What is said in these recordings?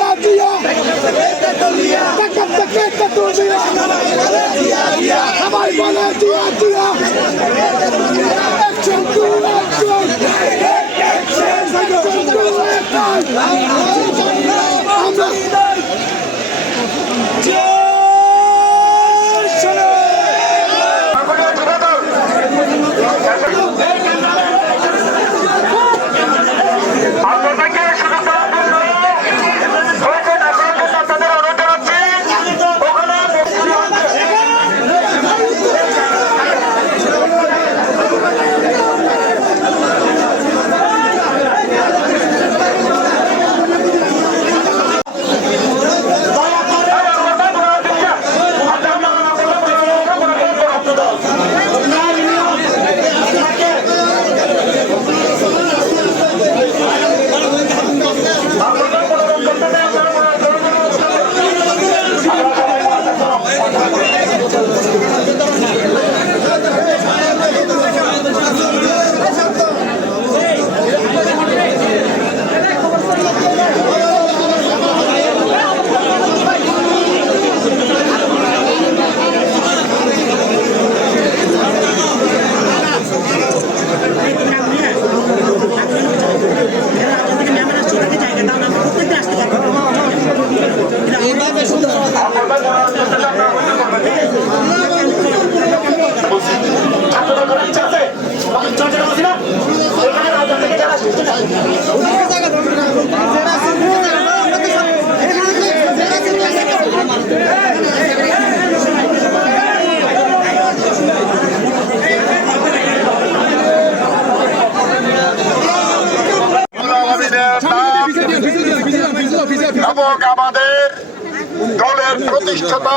জিয়া জিয়া এবং আমাদের দলের প্রতিষ্ঠাতা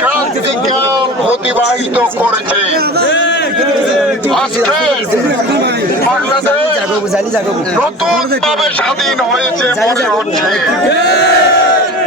ক্রান্তিকাল অতিবাহিত করেছে। নতুন ভাবে স্বাধীন হয়েছে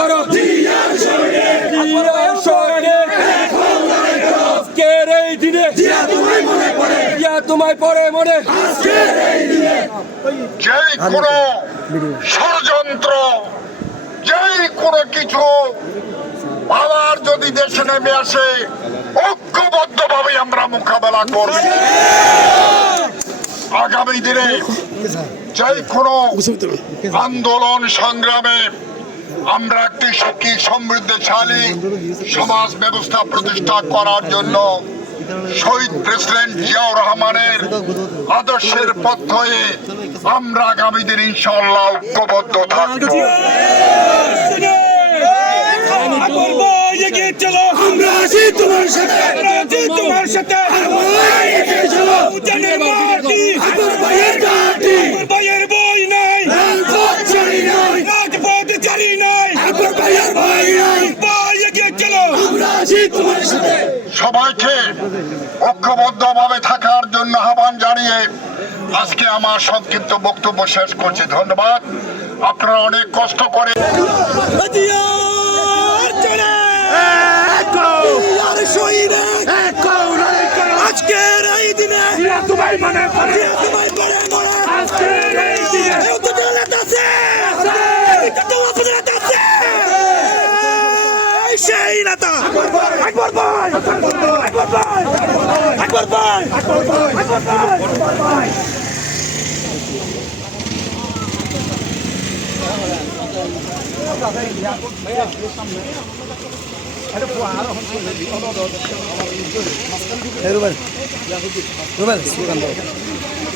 করো। আজকের এই দিনে। জিয়া তোমায় পরে মনে। যেই কোনো ষড়যন্ত্র যেই কোনো কিছু আবার যদি দেশে নেমে আসে ঐক্যবদ্ধভাবে আমরা মোকাবেলা করব। আগামী দিনে যেই কোনো আন্দোলন সংগ্রামে আমরা একটি সুখী সমৃদ্ধশালী সমাজ ব্যবস্থা প্রতিষ্ঠা করার জন্য শহীদ প্রেসিডেন্ট জিয়াউর রহমানের আদর্শের পথ হয়ে আমরা আগামী দিন ইনশাল্লাহ ঐক্যবদ্ধ থাকব। আমরা আছি তোমার সাথে তোমার সাথে। সবাইকে ঐক্যবদ্ধভাবে থাকার জন্য আহ্বান জানিয়ে আজকে আমার সংক্ষিপ্ত বক্তব্য শেষ করছি। ধন্যবাদ। আপনারা অনেক কষ্ট করে আজকের এই দিনে তোমায় মনে তোমায় পড়ে আজকের এই দিনে। এই আছে। সেই নেতা। আকবর ভাই। আকবর ভাই। আকবর ভাই আকবর ভাই জিয়ার সঙ্গে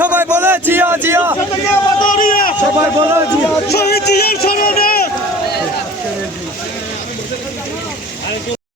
সবাই বলে জিয়া জিয়া। সবাই বলে জিয়া। শহীদ জিয়ার স্মরণে